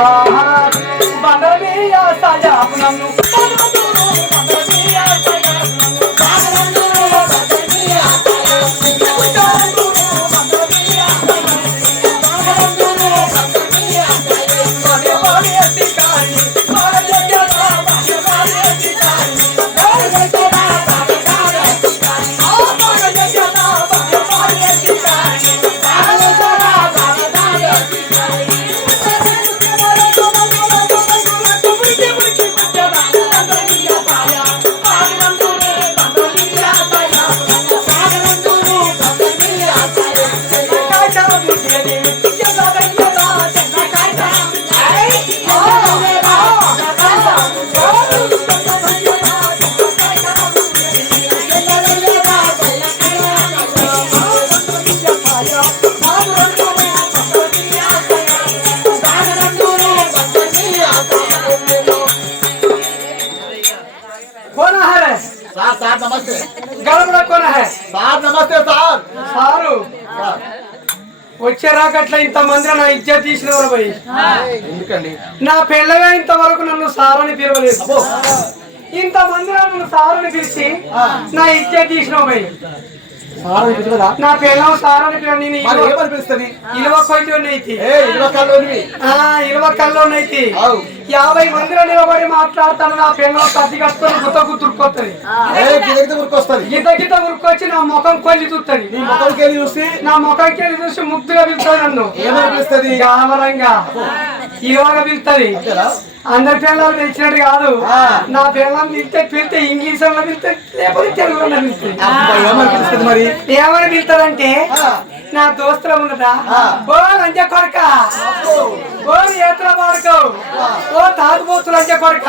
ఆహా, బండనీయ సజాపు నన్ను. Sir sir నమస్తే గడపడ కొన హై సార్ నమస్తే సార్ సారు సార్ వచ్చే రాకట్ల ఇంత మంది నా ఇజ్జత్ తీసినవారు పోయి ఎందుకండి? నా పెళ్ళగా ఇంతవరకు నన్ను సారని పిలవలేదు. ఇంత మంది నన్ను సారని పిలిచి నా ఇజ్జత్ తీసినావు పోయి పిలవదా నా పిల్లం సారని పిలవ నేను మరి ఇలువ- ఏమని పిలుస్తుంది ఇలువ కొయ్యనైతి ఏ కల్లోనివి ఆ ఇలువ కల్లోనైతి అవు. యాభై మందిలో నిలబడి మాట్లాడతాను నా పిల్లం కత్తి కట్టుకొని గిదగిత ఊరికొస్తుంది గిత గిత ఉరుకొచ్చి నా ముఖం కొల్లి చూస్తుంది నీ ముఖంకి వెళ్ళి చూసి? నా ముఖంకి వెళ్ళి చూసి ముద్దుగా పిలుస్తుంది నన్ను. ఏమని పిలుస్తుంది గామరంగా ఇలువగా పిలుస్తుంది. అందరి పిల్లలు పిలిచినట్టు కాదు. నా పిల్లలు పిలిస్తే పిలిస్తే ఇంగ్లీష్లో పిలిస్తే లేకపోతే తెలుగులో పిలుస్తుంది మరి? ఏమని పిలుస్తుందంటే ఆ. నా దోస్తుల ఉన్నదా. ఓ లంజ కొడక ఓ ఏతల పాడుకో ఓ తాగుబోతు లంజ కొడక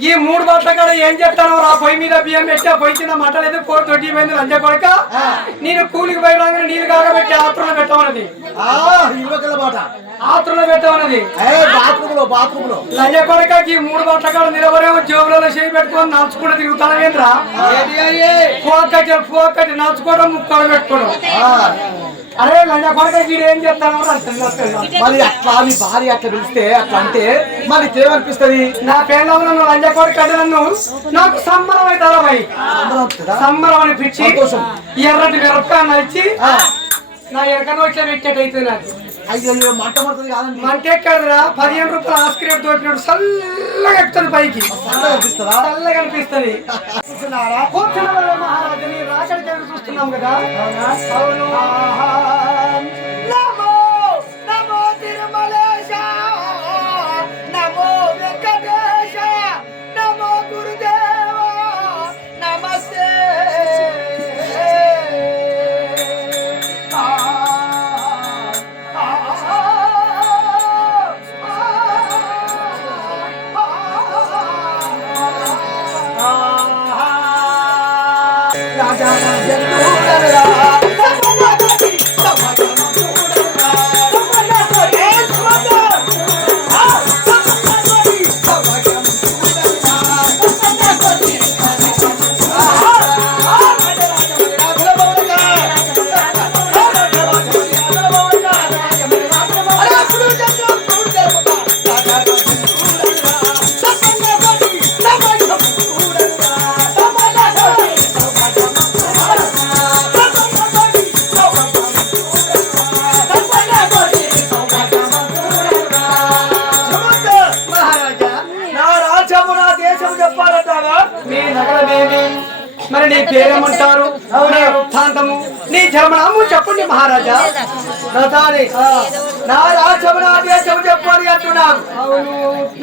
ఈ మూడు బట్ల కాడ ఏం చెప్తాను రా పొయ్యి మీద బియ్యం పెట్టా పొయ్యి కింద మంట లేదు పో తొట్టి పోయింది లంజ కొడక. నేను కూలికి పోయి రాగానే నీళ్ళు కాగబెట్టి ఆత్రంలో పెట్టమన్నది. ఆ ఆత్రంలో పెట్టమన్నది. లంజ కొడకకి మూడు బట్ల కాడ నిలబడేమో జేబులలో చేయి పెట్టుకొని నడుచుకుంటూ తిరుగుతాను ఏంద్రా పోకటి పోకటి నడుచుకోవడం ముక్కలు పెట్టుకోవడం. ఆ, అరే లంజ కొడక వీడు ఏం చెప్తాను మరి అట్లా మీ భార్య అట్లా పిలిస్తే అట్లా అంటే మరి ఏమనిపిస్తుంది నా పేర్లో నన్ను లంజ కొడక నన్ను నాకు సంబరం అవుతారా భయ్ సంబరం అనిపించి సంతోషం. ఎర్రటి మిరపకాయ ఇచ్చి. నా ఎరకనో ఇట్లా పెట్టేటైతే నాకు. అయ్యో మంట పడుతుంది కాదండి. మంటే కాదురా పదిహేను రూపాయలు ఆస్క్రేట్ దొరికినట్టు చల్లగా ఎక్కుతుంది పైకి. చల్లగా అనిపిస్తుందా చల్లగా అనిపిస్తుంది చూస్తున్నారా? కూర్చున్న మహారాజుని ఎదురు చూస్తున్నాం కదా. అవును? జన్మనాము చెప్పండి మహారాజా. నా రాజ్యము నా దేశం చెప్పని అంటున్నాను.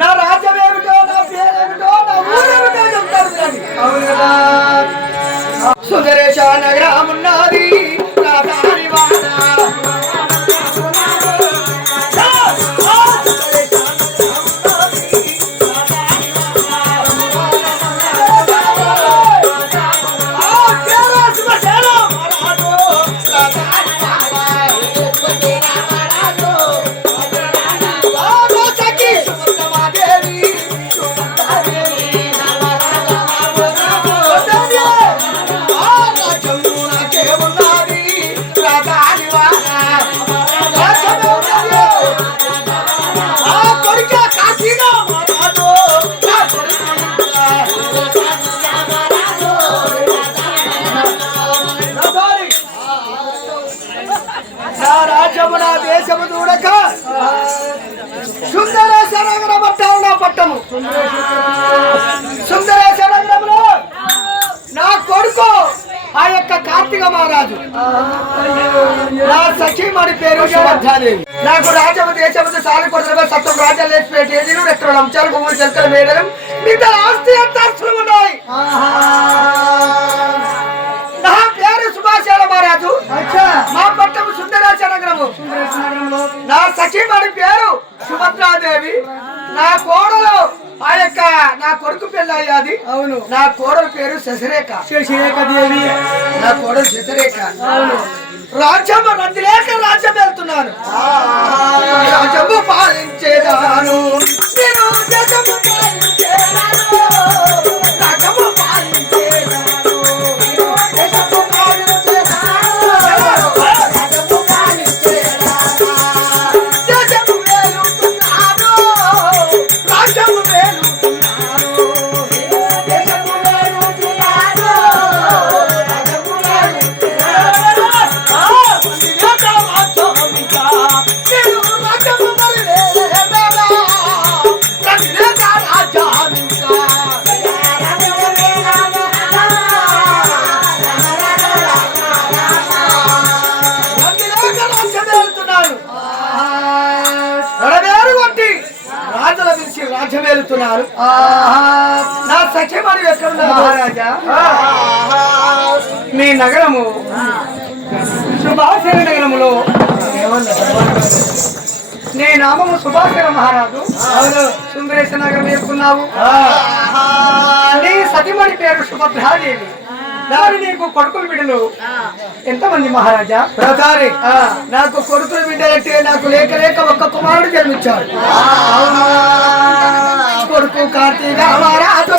నా రాజ్యం ఏమిటో నా పేరేమిటో నా ఊరేమిటో కదా. సుందరేశ నగరమున్నది. రాధాని చూడక సుందరేశ్వర నగర పట్టాము. నా పట్టము సుందరేశ్వర నగరంలో నా కొడుకు ఆ యొక్క కార్తీక మహారాజు. నా సఖీమణి పేరు సుభద్రాదేవి. నాకు రాజము దేశము సాలి కొడుతుగా సత్వం రాజా లేచిపోయేటి ఎక్కడ అంశాలు భూములు చెలకలు వేయడం మిగతా ఆస్తి అంతస్తులు ఉన్నాయి నా సఖీమణి పేరు సుభద్రాదేవి. నా కోడలు ఆ యొక్క నా కొడుకు పెళ్ళయ్యాది అవును. నా కోడలు పేరు శశిరేఖ. శశిరేఖ దేవి నా కోడలు శశిరేఖ. రాజ్యం రందిలేక రాజ్యం వెళ్తున్నాను. రాజ్యము పాలించేదాను. నేను పాలించేదాను. నా మహారాజా. మీ నగరము సుభాషణ నగరములో. నీ నామము సుభాషణ మహారాజు. అవును. సుందరేశ నగరం ఎక్కున్నావు నీ సతిమణి పేరు సుభద్రాదేవి. దాని నీకు కొడుకులు బిడ్డలు. ఎంతమంది మహారాజా? ప్రధాని నాకు కొడుకులు బిడ్డలంటే నాకు లేక లేక ఒక్క కుమారుడు జన్మించాడు. కొడుకు కార్తీక రామరాజు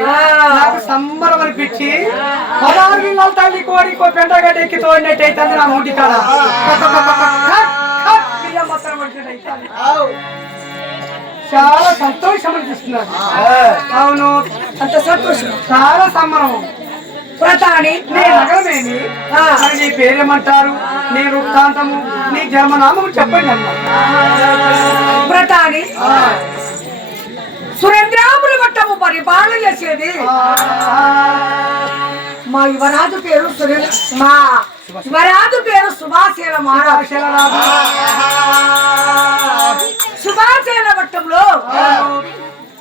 నాకు సంబరం అనిపించి పదహారు గింగల తల్లి కోడి పెండగడ్డ ఎక్కి తోడినట్టు అవుతుంది నా మూటి కాడ. చాలా సంతోషం అనిపిస్తున్నది అవును అంత సంతోషం. చాలా సంబరం. ప్రధాని నీ నగరమేమి? మరి నీ పేరేమంటారు? నీ వృత్తాంతము నీ జన్మనామము చెప్పండి అమ్మా. ప్రధాని సురేంద్రాపురి మట్టము పరిపాలన చేసేది. మా యువరాజు పేరు సురేంద్ర మా యువరాజు పేరు సుభాషేల మహారాజు. సుభాషేల మట్టంలో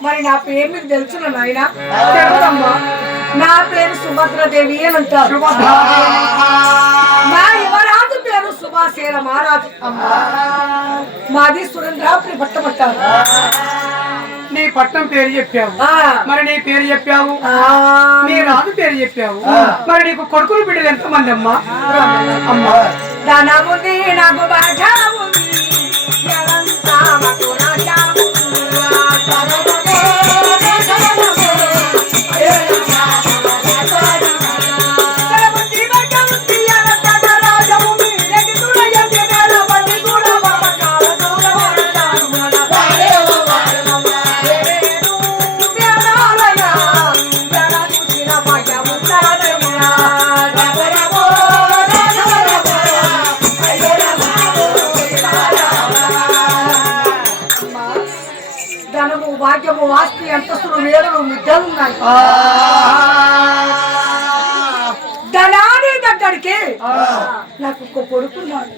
మరి నా పేరు మీకు తెలుసున నాయన? చెప్పదమ్మా నా పేరు సుభద్రదేవి అని అంటారు. మా యువరాజు పేరు సుభాషేల మహారాజు. మాది సురేంద్రాపురి పట్టమంటారు నీ పట్నం పేరు చెప్పావు. మరి నీ పేరు చెప్పావు? ఆ, నీ రాజు పేరు చెప్పావు. మరి నీకు కొడుకులు బిడ్డలు ఎంతమంది అమ్మా? అమ్మా. ధనముంది నాకు బాగా ఉంది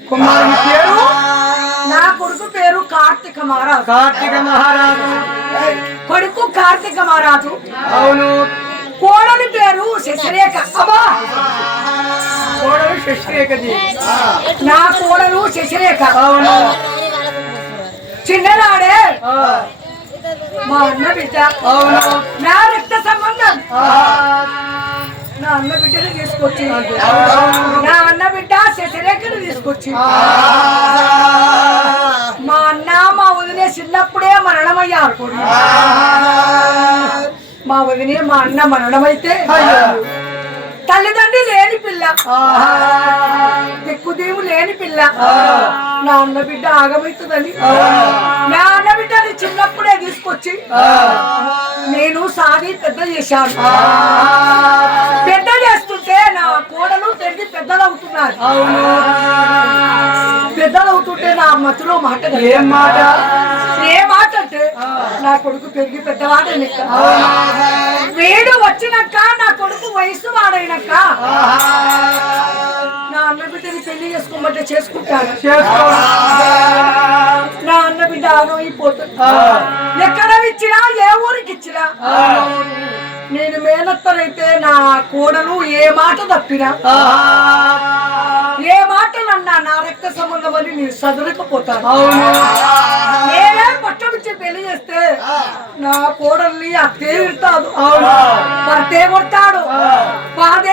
కుమారుని పేరు? నా కొడుకు పేరు కార్తీక మహారాజు. కార్తీక మహారాజు. కొడుకు కార్తీక మహారాజు. అవును. కోడలి పేరు శశిరేఖ. అబ్బా! కోడలు శశిరేఖది నా కోడలు శశిరేఖ. అవును. చిన్ననాడే. మా అన్న బిడ్డ. అవును. నా రక్త సంబంధం. నా అన్న బిడ్డని తీసుకొచ్చి నా అన్న బిడ్డ శశిరేఖను తీసుకొచ్చి మా అన్న మా వదిలే చిన్నప్పుడే మరణమయ్యారు. మా వదినే మా అన్న మరణమైతే తల్లిదండ్రి లేని పిల్ల. దిక్కుదీవు లేని పిల్ల. నా అన్న బిడ్డ ఆగమవుతుందని నా అన్న బిడ్డని చిన్నప్పుడే తీసుకొచ్చి నేను సాగి పెద్ద చేశాను. పెద్దలవుతున్నారు. పెద్దలవుతుంటే నా మతిలో మాట. ఏం మాట? ఏ మాట అంటే నా కొడుకు పెరిగి పెద్దవాడే వీడు వచ్చినాక నా కొడుకు వయసు వాడైనాక నా అన్న బిడ్డని పెళ్ళి చేసుకోమంటే చేసుకుంటాను చేసుకో నా అన్న బిడ్డ ఆగమైపోతుంది ఎక్కడ ఇచ్చినా ఏ ఊరికి ఇచ్చినా నేను మేనత్తనైతే నా కోడలు ఏ మాట తప్పినా ఏ మాట నన్నా నా రక్త సంబంధం అని నేను చదవలేకపోతాను అవును. నేనే పట్టమిచ్చి పెళ్ళి చేస్తే నా కోడల్ని అత్తే విడతాడు భర్తే కొడతాడు. బాధే ఏ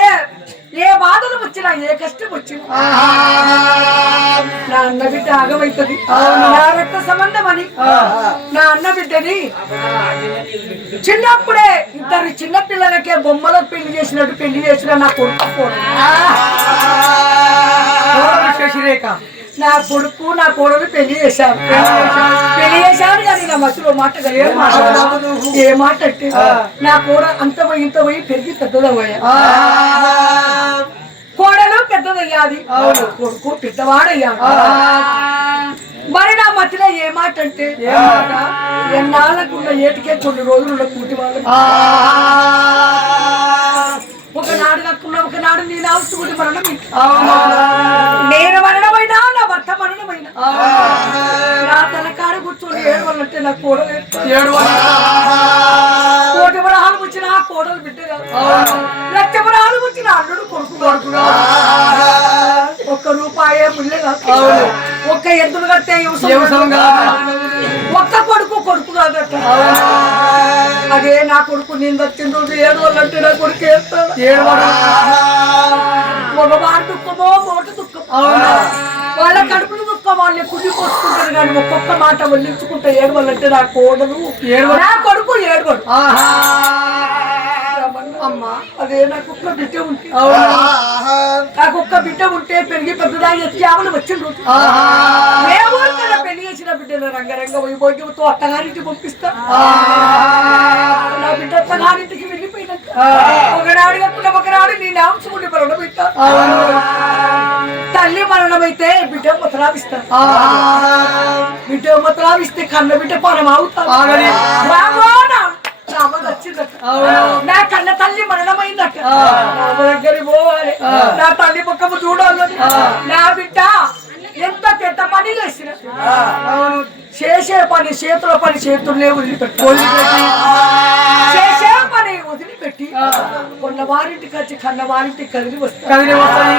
బాధలు వచ్చినా ఏ కష్టం వచ్చినా. నా అన్న బిడ్డ ఆగమైతుంది. నా రక్త సంబంధం అని. నా అన్న బిడ్డని చిన్నప్పుడే ఇద్దరు చిన్న పిల్లలకే బొమ్మలకు పెళ్ళి చేసినట్టు పెళ్ళి చేసిన నా కొడుకు శశిరేఖ. నా కొడుకు నా కోడలు పెళ్ళి చేశాను పెళ్ళి చేశాను కానీ నా మధ్యలో మాట. ఏ మాట? ఏ మాట అంటే నా కోడ అంత పోయి ఇంత పోయి పెరిగి పెద్దదయ్యా కోడలు పెద్దదయ్యాది. కొడుకు పెద్దవాడయ్యాడు. మరి నా మధ్యలో ఏ మాట అంటే ఎన్నాళ్ళకున్న ఏటికే కొన్ని రోజులు కూటి వాళ్ళు ఒకనాడు నాకున్న ఒకనాడు నేను ఆవుతుకుని మరణం నేను మరణమైనా నా భర్త తన కాడ కూర్చొని ఏడవాలంటే నా కోడలు ఏడు కోటి వరహాలు వచ్చిన ఆ కోడలు బిడ్డగా లక్ష వరహాలు వచ్చిన అల్లుడు కొడుకు కొడుకు ఒక్క రూపాయే ముల్లే ఒక్క ఎద్దులు కట్టే ఒక్క కొడుకు కొడుకు కాదట అదే నా కొడుకు నేను వచ్చిన రోజు ఏడు వాళ్ళంటే నా కొడుకు వేస్తాడు ఏడు మగవారి దుఃఖమో మోట దుఃఖం వాళ్ళ కడుపులు దుఃఖం వాళ్ళని కుది పోసుకుంటారు కానీ ఒక్కొక్క మాట వల్లించుకుంటే ఏడవాలంటే నా కోడలు నా కొడుకు ఏడవడు. అమ్మా! అదే నాకు ఒక్క బిడ్డ ఉంటే. నాకు ఒక్క బిడ్డ ఉంటే పెరిగి పెద్దదా ఎత్తి ఆమెను వచ్చిన రోజు ఏ ఊరికైనా పెళ్ళి చేసిన బిడ్డను? రంగరంగ వైభోగ్యంతో అత్తగారింటికి పంపిస్తా. నా బిడ్డ అత్తగారింటికి ఒకనాడు కాకుండా ఒకనాడు నీ నాంశముడి మరణమైతా తల్లి మరణమైతే బిడ్డ ముతరావిస్తా బిడ్డ ముతరావిస్తే కన్న బిడ్డ పానం అవుతా నా కన్న తల్లి మరణమైందట. రామ దగ్గరికి పోవాలి. నా తల్లి పక్కము చూడాలని. నా బిడ్డ ఎంత పెద్ద పని చేసిన? చేసే పని చేతుల పని చేతుల్లే వదిలిపెట్టి చేసే పని వదిలిపెట్టి కొన్న వారింటికి వచ్చి కన్న వారింటికి కదిలి వస్తారు కదిలి వస్తాయి.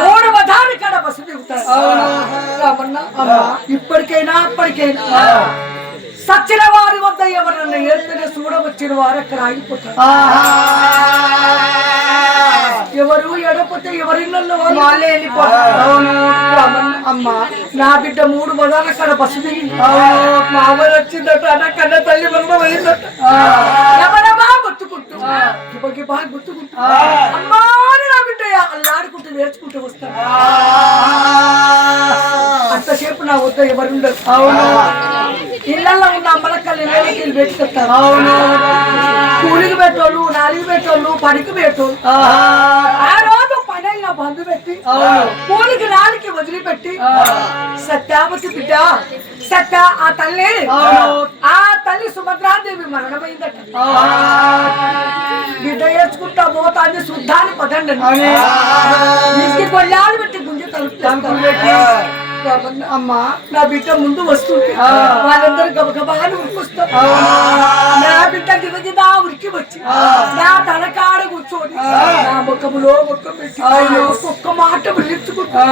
మూడు పదాలు ఇక్కడ బస్సు దిగుతారు ఇప్పటికైనా అప్పటికైనా. సచ్చిన వారి వద్ద ఎవరన్నా ఏడ్తేనే చూడవచ్చిన వారు అక్కడ ఆగిపోతారు? ఎవరు ఎడపోతే ఎవరిళ్ళల్లో వాళ్ళు? వాళ్ళే వెళ్ళిపోతారు. రామన్న అమ్మ నా బిడ్డ మూడు పదాలు అక్కడ బస్సు దిగి మా అమ్మ వచ్చిందట కన్న తల్లి వెళ్ళిందట ఎవరమ్మా గుర్తుకుంటూ? బాగా గుర్తుకుంటూ. అమ్మా! అల్లాడుకుంటూ నేర్చుకుంటూ వస్తాను. అంతసేపు నా వద్ద ఎవరు ఉండరు అవును. ఇళ్ళలో ఉన్న అమ్మలక్కల్ని వేలకి పెట్టుకుంటారు అవును. కూలికి పెట్టోళ్ళు నాలుగు పెట్టోళ్ళు పనికి పెట్టోళ్ళు. ఆ. రోజు పనైన బంధు పెట్టి కూలికి నాలుగు వదిలిపెట్టి సత్యావతి బిడ్డ సత్య ఆ తల్లి. ఆ తల్లి మరణమైందట. బిడ్డ అని శుద్ధాన్ని పదండి. ఇంటికి కొల్లాలు పెట్టి గుంజ తలుపు పెట్టి. అమ్మా నా బిడ్డ ముందు వస్తుంటే వాళ్ళందరూ గబగబాని ఉరికొస్తారు నా బిడ్డ గిదగిదా ఉరికి వచ్చి. నా తలకాడ కూర్చొని. నా ముఖములో ముఖ పెట్టి. ఒక్క మాట పిలుచుకుంటా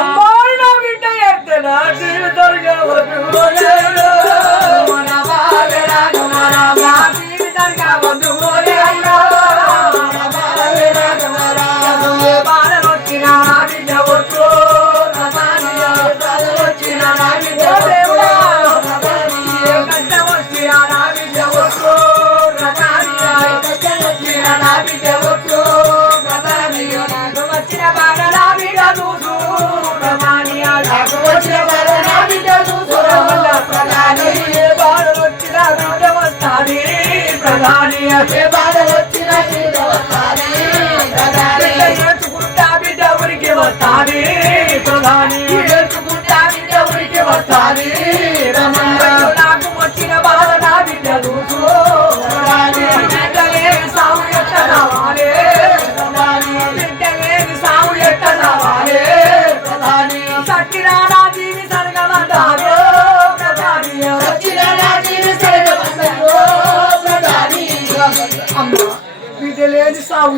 అమ్మా నా బిడ్డ ఎత్తనా జీవితంగా జీవితంగా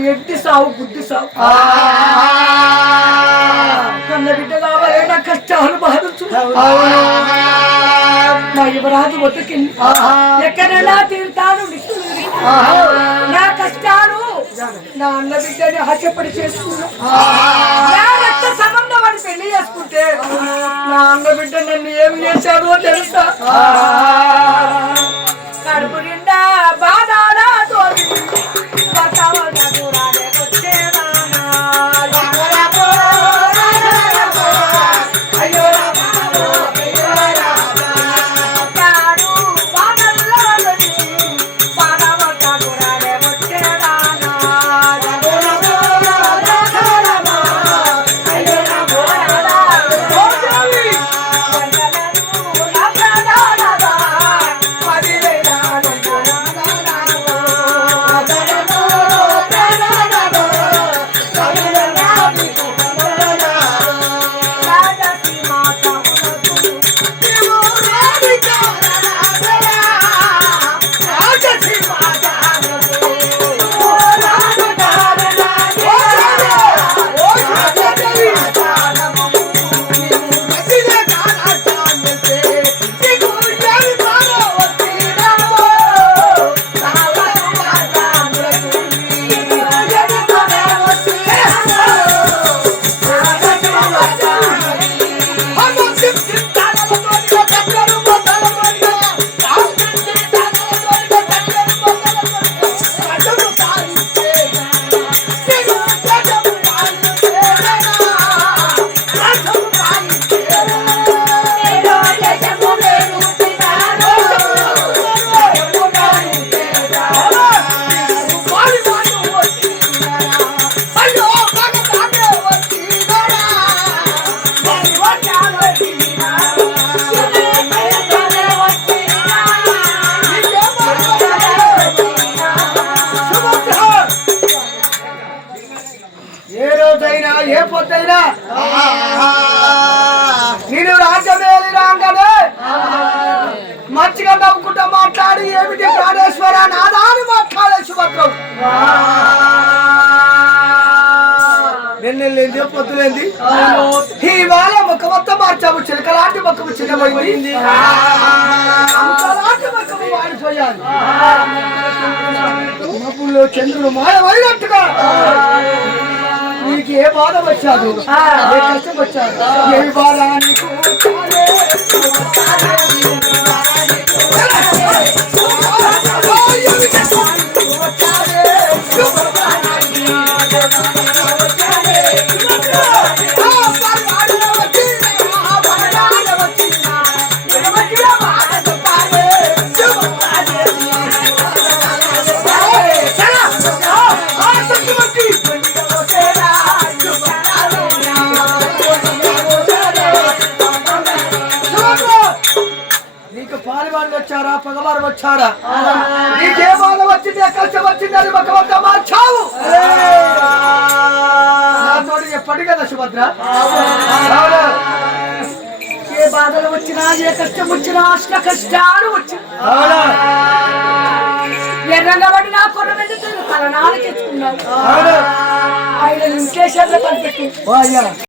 ఎట్టి సాగు బుద్ధి సాగు కన్న బిడ్డ కావాలి నా కష్టాలు బాధించు నా యువరాజు బతుకింది. ఎక్కడైనా తీరుతాను నా కష్టాలు నా అన్న బిడ్డని హత్యపడి చేసుకున్నా రక్త సంబంధం అని పెళ్ళి చేసుకుంటే నా అన్న బిడ్డ నన్ను ఏం చేశాడో తెలుసా? కడుపు నిండా బాధాలతో నిన్నెళ్ళింది పొద్దులేంది ఇవాళ ముఖ మొత్తం మార్చాము చిలకలాంటి ముఖము అంతలాంటి ముఖము వాడిపోయాలి మబ్బుల్లో చంద్రుడు మాయమైనట్టుగా నీకు ఏ బాధ వచ్చాదు? ఏ కష్టం వచ్చాదు? ఏ బాధ నీకు? వాళ్ళు వచ్చారా నీకే బాధ వచ్చింది కష్టం వచ్చింది ఒక ఒక మార్చావు. నాతోటి చెప్పండి కదా సుభద్ర. ఏ బాధలు వచ్చినా ఏ కష్టం వచ్చినా అష్ట కష్టాలు వచ్చినా అవును. ఎర్రంగా పడి నా కొర మీద తలనాలు తెచ్చుకున్నాడు అవును. ఆయన ఇంకేసేట్ల కనిపెట్టి. ఓ అయ్యా.